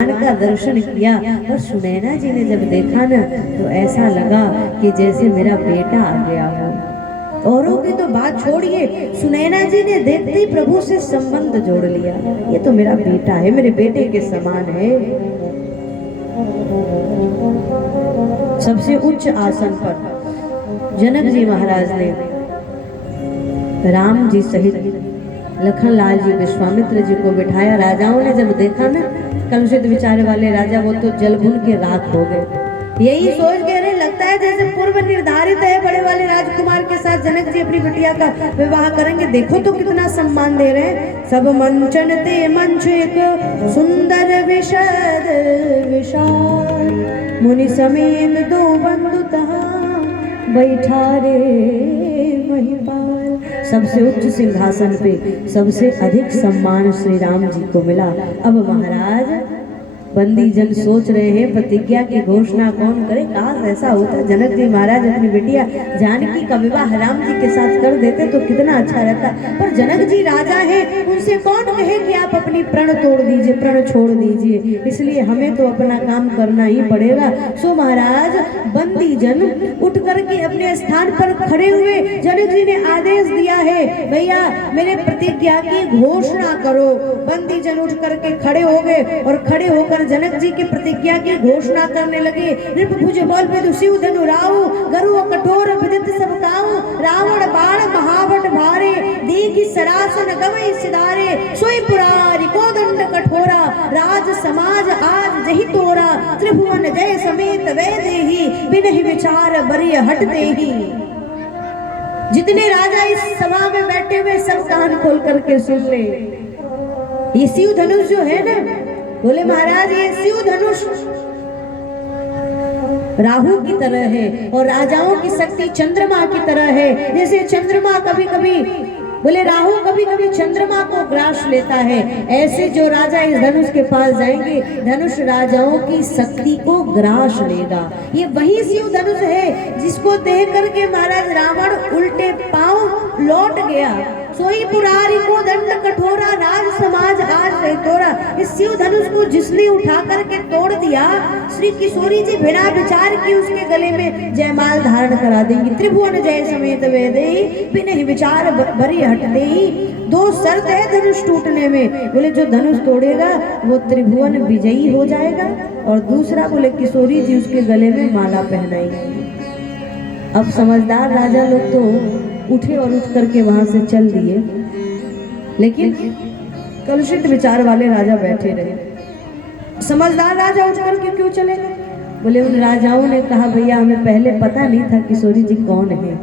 का दर्शन किया और सुनैना जी ने जब देखा ना तो ऐसा लगा कि जैसे मेरा बेटा आ गया हो। औरों की तो बात छोड़िए, सुनैना जी ने देखते ही प्रभु से संबंध जोड़ लिया। ये तो मेरा बेटा है, मेरे बेटे के समान है। सबसे उच्च आसन पर जनक जी महाराज ने राम जी सहित लखनलाल जी विश्वामित्र जी को बिठाया। राजाओं ने जब देखा ना कलुषित विचार वाले राजा, वो तो जल भून के राख हो गए। यही सोच के अरे लगता है जैसे पूर्व निर्धारित है, बड़े वाले राजकुमार के साथ जनक जी अपनी बिटिया का विवाह करेंगे। देखो तो कितना सम्मान दे रहे हैं। सब मंचन ते मंच एक सुंदर विशद विशाल, मुनि समेत दो बंधु तहाँ बैठा रे महिपाल। सबसे उच्च सिंहासन पे सबसे अधिक सम्मान श्री राम जी को मिला। अब महाराज बंदी जन सोच रहे हैं प्रतिज्ञा की घोषणा कौन करे। काश ऐसा होता जनक जी महाराज अपनी बिटिया जानकी का विवाह राम जी के साथ कर देते तो कितना अच्छा रहता। पर जनक जी राजा हैं, उनसे कौन कहे कि आप अपनी प्रण तोड़ दीजिए, प्रण छोड़ दीजिए। इसलिए हमें तो अपना काम करना ही पड़ेगा। सो महाराज बंदी जन उठ करके अपने स्थान पर खड़े हुए। जनक जी ने आदेश दिया है, भैया मेरे प्रतिज्ञा की घोषणा करो। बंदी जन उठ करके खड़े हो गए और खड़े होकर जनक जी की प्रतिज्ञा की घोषणा करने लगे। रिपुभुज बल बिदु शिव धनु राहु, गरुड़ कठोर विदित सब काहू। रावण बाण महाबट भारे, दीघि सरासन गवई सिधारे। सोई पुरारी कोदंड कठोरा, राज समाज आज जही तोरा। त्रिभुवन जय समेत वै देही, बिनहि विचार बरिय हट देही। जितने राजा इस सभा में बैठे हुए सब कान खोल करके सुन ले। ये शिव धनुष जो है ना, बोले महाराज ये शिव धनुष राहु की तरह है और राजाओं की शक्ति चंद्रमा की तरह है। जैसे चंद्रमा कभी कभी, बोले राहु कभी कभी चंद्रमा को ग्रास लेता है, ऐसे जो राजा इस धनुष के पास जाएंगे धनुष राजाओं की शक्ति को ग्रास लेगा। ये वही शिव धनुष है जिसको देख करके महाराज रावण उल्टे पांव लौट गया। सोई पुरारी को दंड कठोरा, राज समाज आज रहे तोरा। इस शिव धनुष को जिसने उठा करके तोड़ दिया, श्री किशोरी जी बिना विचार की उसके गले में जयमाल धारण करा देंगी। त्रिभुवन जय समेत वेदेही, बिनहि विचार बरी हट देही। दो शर्त है धनुष टूटने में, बोले जो धनुष तोड़ेगा वो त्रिभुवन विजयी हो जाएगा और दूसरा बोले किशोरी जी उसके गले में माला पहनाएंगी। अब समझदार राजा लोग तो उठे और उठ करके वहां से चल दिए, लेकिन कलुषित विचार वाले राजा बैठे रहे। समझदार राजा उठ करके क्यों चले? बोले उन राजाओं ने कहा भैया हमें पहले पता नहीं था किशोरी जी कौन है,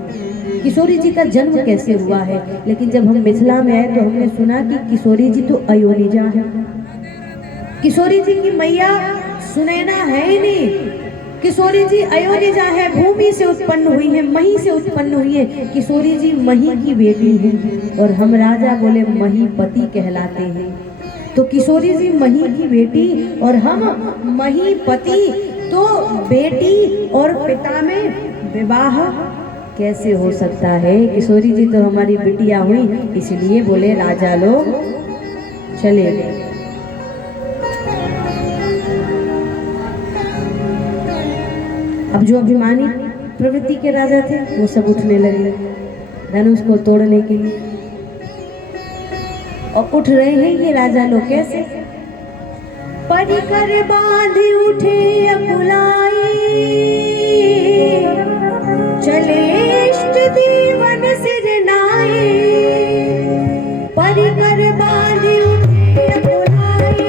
किशोरी जी का जन्म कैसे हुआ है। लेकिन जब हम मिथिला में आए तो हमने सुना कि किशोरी जी तो अयोनिजा है। किशोरी जी की मैया सुनैना है ही नहीं, किशोरी जी अयोनिजा है, भूमि से उत्पन्न हुई है, मही से उत्पन्न हुई है। किशोरी जी मही की बेटी है और हम राजा बोले महीपति कहलाते हैं। तो किशोरी जी मही की बेटी और हम महीपति, तो बेटी और पिता में विवाह कैसे हो सकता है? किशोरी जी तो हमारी बिटिया हुई, इसलिए बोले राजा लोग चले गए। अब जो अभिमानी प्रवृत्ति के राजा थे वो सब उठने लगे धनुष को तोड़ने के लिए। और उठ रहे हैं ये राजा लोग कैसे? परिकर बांधे उठे अकुलाई, चले इष्ट दीवन सिरनाए। परिकर बांधे उठे अकुलाई,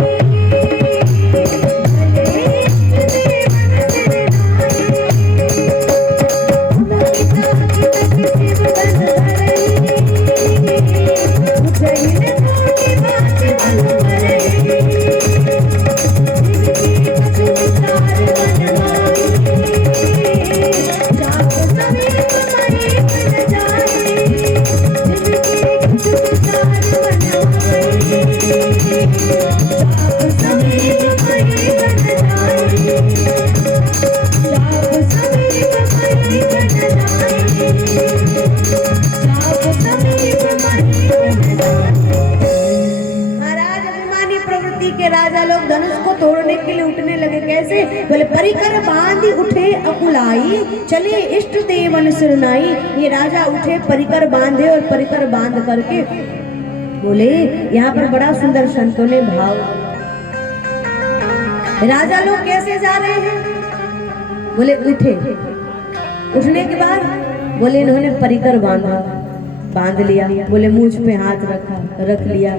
जाके के लिए उठने लगे। कैसे? बोले परिकर बांधी उठे अकुलाई, चले इष्ट देवन सिरनाई। ये राजा उठे, परिकर बांधे और परिकर बांध करके बोले, यहाँ पर बड़ा सुंदर संतों ने भाव, राजा लोग कैसे जा रहे हैं? बोले उठे, उठने के बाद बोले इन्होंने परिकर बांधा, बांध लिया। बोले मूंछ पे हाथ रखा, रख लिया।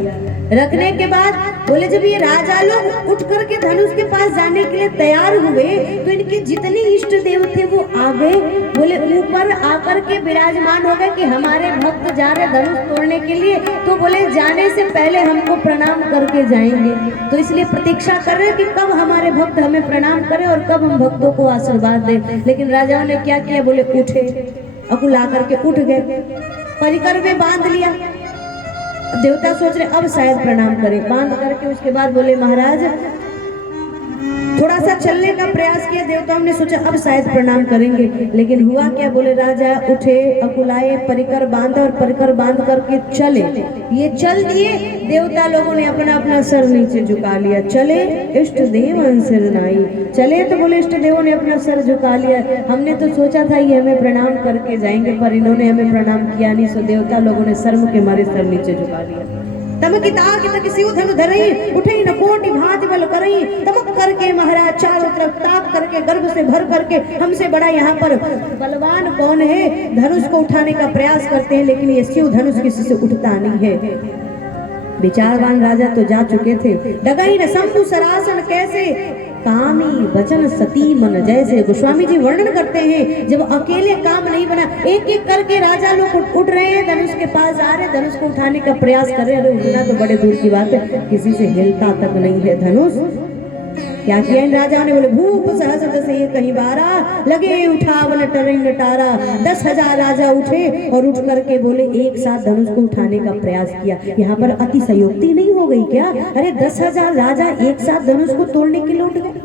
रखने के बाद बोले जब ये राजा लोग उठ करके धनुष के पास जाने के लिए तैयार हुए तो इनके जितने इष्ट देव थे वो आ गए। बोले ऊपर आकर के विराजमान हो गए कि हमारे भक्त जा रहे धनुष तोड़ने के लिए, तो बोले जाने से पहले हमको प्रणाम करके जाएंगे। तो इसलिए प्रतीक्षा कर रहे कि कब हमारे भक्त हमें प्रणाम करें और कब हम भक्तों को आशीर्वाद दें। लेकिन राजाओं ने क्या किया? बोले उठे, अकुला करके उठ गए, परिकर में बांध लिया। देवता सोच रहे अब शायद प्रणाम करें, बांध करके उसके बाद बोले महाराज थोड़ा सा चलने का प्रयास किया। देवताओं ने सोचा अब शायद प्रणाम करेंगे, लेकिन हुआ क्या? बोले राजा उठे, अकुलाए, परिकर बांधा और परिकर बांध करके चले। ये चल दिए, देवता लोगों ने अपना अपना सर नीचे झुका लिया। चले इष्ट देव सिरनाई, चले तो बोले इष्ट देवों ने अपना सर झुका लिया। हमने तो सोचा था ये हमें प्रणाम करके जाएंगे, पर इन्होंने हमें प्रणाम किया नहीं। सो देवता लोगों ने शर्म के मारे सर नीचे झुका लिया। तमक तक शिव धनु धरई, उठे न कोटि भांति बल करई। तमक करके महाराज चारों तरफ ताक करके गर्भ से भर करके हमसे बड़ा यहाँ पर बलवान कौन है? धनुष को उठाने का प्रयास करते हैं, लेकिन ये शिव धनुष किसी से उठता नहीं है। विचारवान राजा तो जा चुके थे। डगई न शंभु सरासन कैसे, कामी वचन सती मन जैसे। गोस्वामी जी वर्णन करते हैं जब अकेले काम नहीं बना, एक एक करके राजा लोग उठ रहे हैं, धनुष के पास आ रहे, धनुष को उठाने का प्रयास कर रहे हैं। अरे उठना तो बड़े दूर की बात है, किसी से हिलता तक नहीं है धनुष। क्या किया इन राजाओं ने? बोले भूप सहस दस एक कहीं बारा, लगे उठावन टरंग टारा। 10,000 राजा उठे और उठ करके बोले एक साथ धनुष को उठाने का प्रयास किया। यहाँ पर अतिशयोक्ति नहीं हो गई क्या? अरे 10,000 राजा एक साथ धनुष को तोड़ने के लिए उठ गए।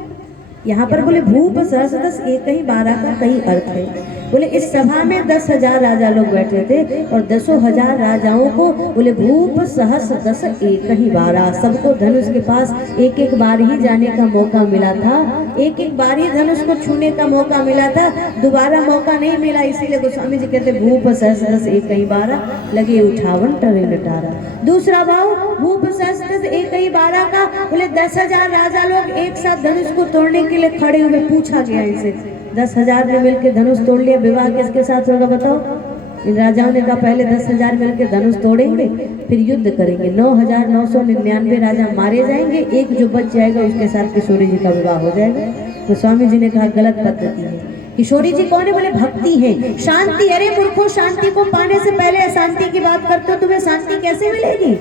यहाँ पर बोले भूप सहस दस एक कहीं बारा का कई अर्थ है। बोले इस सभा में 10,000 राजा लोग बैठे थे और 10,000 राजाओं को बोले भूप सहस दस एक ही बारा, सबको धनुष के पास एक एक बार ही जाने का मौका मिला था, एक एक बार ही धनुष को छूने का मौका मिला था, दोबारा मौका नहीं मिला। इसीलिए गोस्वामी जी कहते भूप सहस दस एक ही बारा, लगे उठावन टरे नटारा। दूसरा भाव भूप सहस दस एक ही बारा का, बोले 10,000 राजा लोग एक साथ धनुष को तोड़ने के लिए खड़े हुए। पूछा गया इनसे 10,000 ने मिलकर धनुष तोड़ लिया, विवाह किसके साथ होगा बताओ? इन राजाओं ने कहा पहले 10,000 मिलकर धनुष तोड़ेंगे, फिर युद्ध करेंगे। 9,999 राजा मारे जाएंगे, एक जो बच जाएगा उसके साथ किशोरी जी का विवाह हो जाएगा। तो स्वामी जी ने कहा गलत पद्धति है। किशोरी जी कौन है? बोले भक्ति है, शांति। अरे मूर्खों, शांति को पाने से पहले अशांति की बात करते हो, तुम्हें शांति कैसे मिलेगी?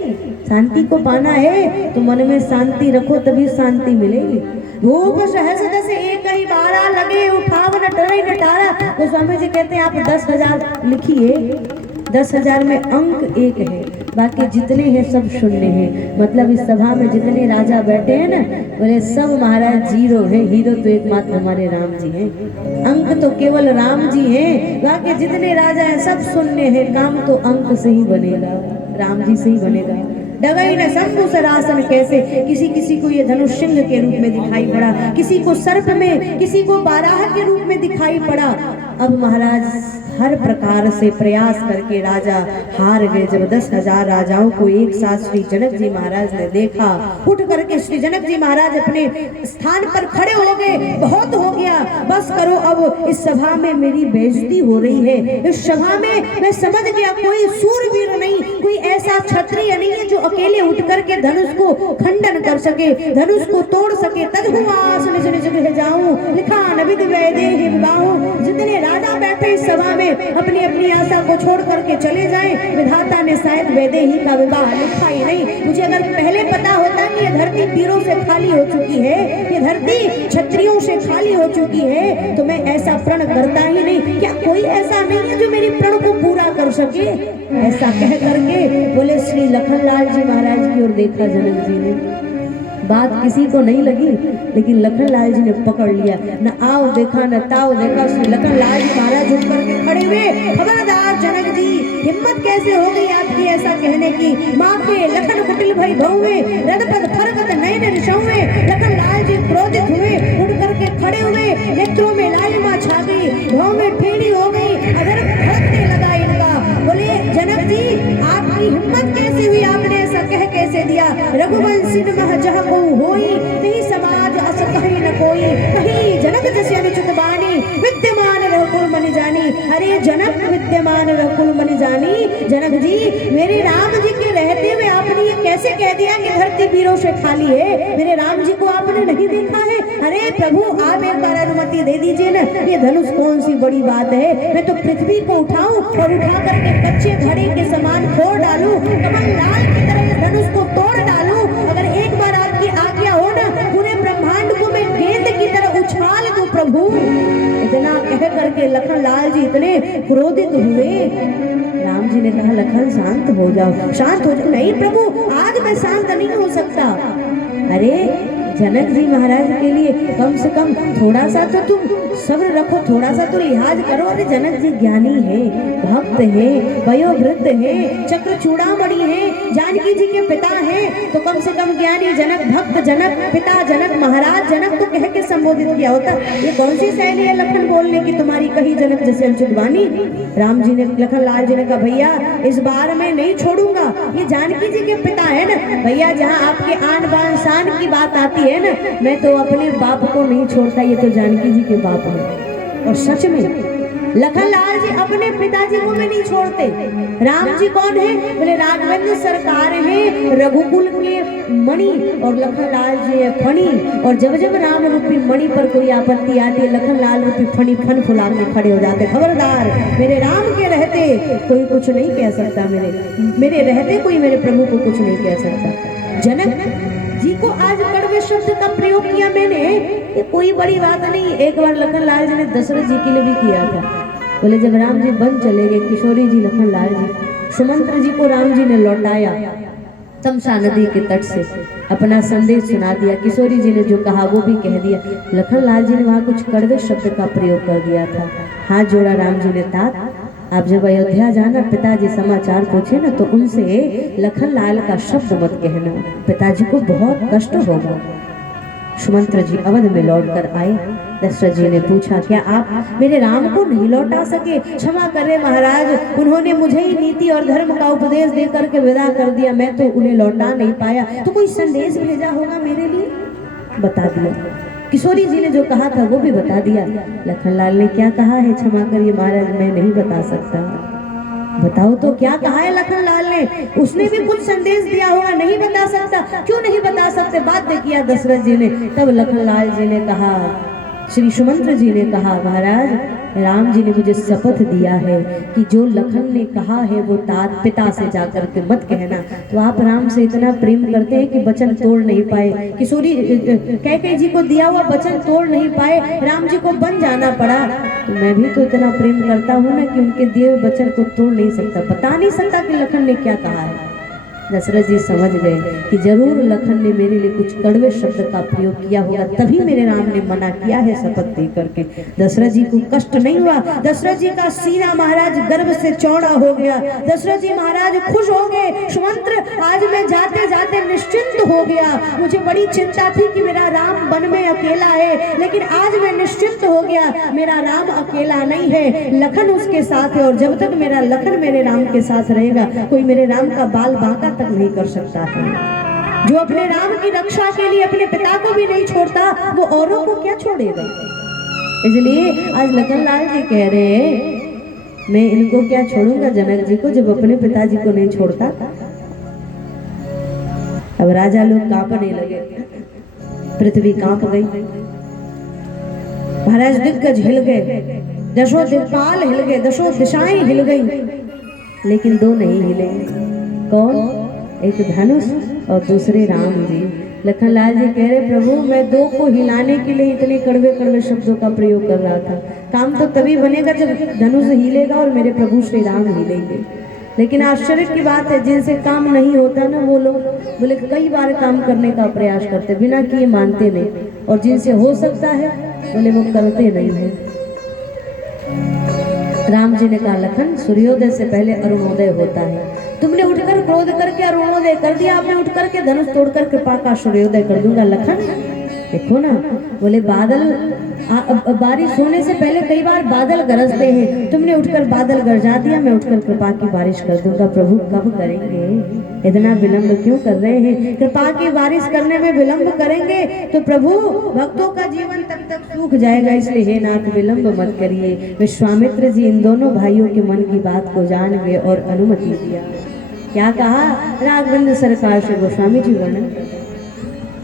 शांति को पाना है तो मन में शांति रखो, तभी शांति मिलेगी। भूप सहस दस एक ही बारा, लगे उठावन टरे नटारा। तो स्वामी जी कहते हैं आप 10,000 लिखिए, 10,000 में अंक एक है, बाकी जितने हैं सब शून्य हैं। मतलब इस सभा में जितने राजा बैठे हैं ना, बोले सब महाराज जीरो है, हीरो तो एकमात्र हमारे राम जी हैं। अंक तो केवल राम जी हैं, बाकी जितने राजा हैं सब शून्य है। काम तो अंक से ही बनेगा, राम जी से ही बनेगा। डगई न शंभु सरासन कैसे, किसी किसी को ये धनुष सिंह के रूप में दिखाई पड़ा, किसी को सर्प में, किसी को बाराह के रूप में दिखाई पड़ा। अब महाराज हर प्रकार से प्रयास करके राजा हार गए। जब 10,000 राजाओं को एक साथ श्री जनक जी महाराज ने देखा, उठ करके श्री जनक जी महाराज अपने स्थान पर खड़े हो गए। बहुत हो गया, बस करो, अब इस सभा में मेरी बेइज्जती हो रही है। इस सभा में मैं समझ गया कोई सूरवीर नहीं, कोई ऐसा क्षत्रिय नहीं है जो अकेले उठ करके धनुष को खंडन कर सके, धनुष को तोड़ सके। तदहुआस निज निज गृह जाऊं, लिखा नविद वैदेही विवाहूं। जितने राजा बैठे इस सभा में अपनी अपनी आशा को छोड़ करके चले जाएं, विधाता ने शायद वैदेही का विवाह लिखा ही नहीं। मुझे अगर पहले पता होता कि ये धरती वीरों से खाली हो चुकी है, ये धरती क्षत्रियों से खाली हो चुकी है, तो मैं ऐसा प्रण करता ही नहीं। क्या कोई ऐसा नहीं है जो मेरी प्रण को पूरा कर सके? ऐसा कह करके बोले श्री लखनलाल जी महाराज की ओर देखा जनक जी ने। बात किसी को नहीं लगी, लेकिन लखनलाल जी ने पकड़ लिया। न आओ देखा न ताओ देखा, श्री लखनलाल जी महाराज उठ करके खड़े हुए। खबरदार जनक जी, हिम्मत कैसे हो गई आप थी ऐसा कहने की। माँ के लखन कुटिल भई भौवे, रदपद फरकत नयन निशौवे। लखन लाल जी क्रोधित हुए, उठ करके खड़े हुए, नेत्रों में लालिमा छा गई, भौं में टेढ़ी हो गई, अधर फड़कने लगा इनका। बोले जनक जी आपकी हिम्मत कैसे हुई, आपने ऐसा कह कैसे दिया। रघुवंशी मह जह को होई, नहीं समाज अस कहीं न कोई। कहीं जनक जैसे अनुचित बानी, विद्यमान रघुकुल मनि जानी। अरे जनक विद्यमान रघुकुल मनि जानी, जनक जी मेरे राम जी के रहते हुए आपने ये कैसे कह दिया कि धरती वीरों से खाली है, मेरे राम जी को आपने नहीं देखा है। अरे प्रभु आप एक बार अनुमति दे दीजिए ना, ये धनुष कौन सी बड़ी बात है, मैं तो पृथ्वी को उठाऊं और उठा करके कच्चे घड़े के समान फोड़ डालूं, कमल लाल की तरह इस धनुष को तोड़ डालूं। अगर एक बार आपकी आज्ञा हो ना, पूरे ब्रह्मांड को मैं गेंद की तरह उछाल दूं प्रभु। इतना कह करके लखन लाल जी इतने क्रोधित हुए। राम जी ने कहा लखन शांत हो जाओ, शांत हो जाओ। नहीं प्रभु आज मैं शांत नहीं हो सकता। अरे जनक जी महाराज के लिए कम से कम थोड़ा सा तो तुम सब्र रखो, थोड़ा सा तो लिहाज करो। अरे जनक जी ज्ञानी है, भक्त है, वयोवृद्ध है, चक्र चूड़ामणि है, जानकी जी के पिता हैं, तो कम से कम ज्ञानी जनक, भक्त जनक, पिता जनक, महाराज जनक तो कह के संबोधित किया होता। ये कौन सी शैली है लखन बोलने की तुम्हारी, कही जनक जैसे अनुचित वाणी। राम जी ने, लखन लाल जी ने कहा भैया इस बार मैं नहीं छोड़ूंगा, ये जानकी जी के पिता है ना भैया, जहाँ आपके आन बान शान की बात आती है ना, मैं तो अपने बाप को नहीं छोड़ता, ये तो जानकी जी के बाप है। और सच में लखन लाल जी अपने पिताजी को मैं नहीं छोड़ते। राम जी कौन है, बोले राघवेंद्र सरकार है, रघुकुल के मणि, और लखन लाल जी है फणी। और जब जब राम रूपी मणि पर कोई आपत्ति आती है, लखन लाल रूपी फणी फन फुला के खड़े हो जाते। खबरदार मेरे राम के रहते कोई कुछ नहीं कह सकता, मेरे रहते कोई मेरे प्रभु को कुछ नहीं कह सकता। जनक जी को आज कड़वे शब्द का प्रयोग किया मैंने, ये कोई बड़ी बात नहीं। एक बार लखन लाल जी ने दशरथ जी के लिए भी किया था। बोले जब राम जी बन चले गए, किशोरी जी लखन लाल जी, सुमंत्र जी को राम जी ने लौटाया तमसा नदी के तट से, अपना संदेश सुना दिया। किशोरी जी ने जो कहा वो भी कह दिया। लखन लाल जी ने वहाँ कुछ कड़वे शब्द का प्रयोग कर दिया था। हाथ जोड़ा राम जी ने, तात आप जब अयोध्या जाना, पिताजी समाचार पूछे ना तो उनसे लखन लाल का शब्द मत कहना, पिताजी को बहुत कष्ट होगा। सुमंत्र जी अवध में लौटकर आए। दशरथ जी ने पूछा क्या आप मेरे राम को नहीं लौटा सके? क्षमा करें महाराज, उन्होंने मुझे ही नीति और धर्म का उपदेश देकर के विदा कर दिया, मैं तो उन्हें लौटा नहीं पाया। तो कोई संदेश भेजा होगा मेरे लिए? बता दिया। किशोरी जी ने जो कहा था वो भी बता दिया। लखनलाल ने क्या कहा है? क्षमा करिए महाराज, मैं नहीं बता सकता। बताओ तो क्या कहा है लखनलाल ने? उसने भी कुछ संदेश दिया होगा, नहीं बता सकता। क्यों नहीं बता सकते? बाध्य किया दशरथ जी ने। तब लखनलाल जी ने कहा, श्री सुमंत्र जी ने कहा, महाराज राम जी ने मुझे शपथ दिया है कि जो लखन ने कहा है वो तात पिता से जाकर के मत कहना। तो आप राम से इतना प्रेम करते हैं कि वचन तोड़ नहीं पाए। किशोरी कैकेयी जी को दिया हुआ वचन तोड़ नहीं पाए, राम जी को बन जाना पड़ा। तो मैं भी तो इतना प्रेम करता हूँ ना कि उनके दिए हुए वचन को तोड़ नहीं सकता, बता नहीं सकता कि लखन ने क्या कहा है। दशरथ जी समझ गए कि जरूर लखन ने मेरे लिए कुछ कड़वे शब्द का प्रयोग किया होगा, तभी मेरे राम ने मना किया है शपथ दे करके। दशरथ जी को कष्ट नहीं हुआ। दशरथ जी का सीना महाराज गर्व से चौड़ा हो गया। दशरथ जी महाराज खुश हो गए। सुमंत्र, आज मैं जाते जाते निश्चिंत हो गया। मुझे बड़ी चिंता थी कि मेरा राम वन में अकेला है, लेकिन आज मैं निश्चिंत हो गया। मेरा राम अकेला नहीं है, लखन उसके साथ है, और जब तक मेरा लखन मेरे राम के साथ रहेगा, कोई मेरे राम का बाल बांका नहीं कर सकता है। जो अपने राम की रक्षा के लिए अपने पिता को भी नहीं छोड़ता, वो औरों को क्या छोड़ेगा? इसलिए आज लखनलाल जी कह रहे हैं, मैं इनको क्या छोड़ूंगा जनक जी को, जब अपने पिताजी को नहीं छोड़ता। अब राजा लोग कांपने लगे, पृथ्वी कांप गई, महाराज दिग्गज हिल गए, दशों दिक्पाल हिल गए, दशों दिशाएं हिल गई, लेकिन दो नहीं हिले। कौन? एक धनुष और दूसरे राम जी। लखनलाल जी कह रहे, प्रभु मैं दो को हिलाने के लिए इतने कड़वे कड़वे शब्दों का प्रयोग कर रहा था। काम तो तभी बनेगा जब धनुष हिलेगा और मेरे प्रभु श्री राम हिलेंगे। लेकिन आश्चर्य की बात है, जिनसे काम नहीं होता ना, वो लोग बोले कई बार काम करने का प्रयास करते, बिना किए मानते नहीं, और जिनसे हो सकता है बोले वो करते नहीं है। राम जी ने कहा लखन सूर्योदय से पहले अरुणोदय होता है, तुमने उठकर क्रोध करके अरुणोदय कर दिया, अब मैं उठ करके धनुष तोड़कर कृपा का सूर्योदय कर दूंगा। लखन देखो ना, बोले बादल बारिश होने से पहले कई बार बादल गरजते हैं, तुमने उठकर बादल गरजा दिया, मैं उठकर कृपा की बारिश कर दूंगा। प्रभु कब करेंगे, इतना विलंब क्यों कर रहे हैं? कृपा की बारिश करने में विलंब करेंगे तो प्रभु भक्तों का जीवन तब तक सूख जाएगा, इसलिए हे नाथ विलंब मत करिए। विश्वामित्र जी इन दोनों भाइयों के मन की बात को जान गए और अनुमति दिया। क्या कहा? राघवेंद्र सरकार से गोस्वामी जी वर्णन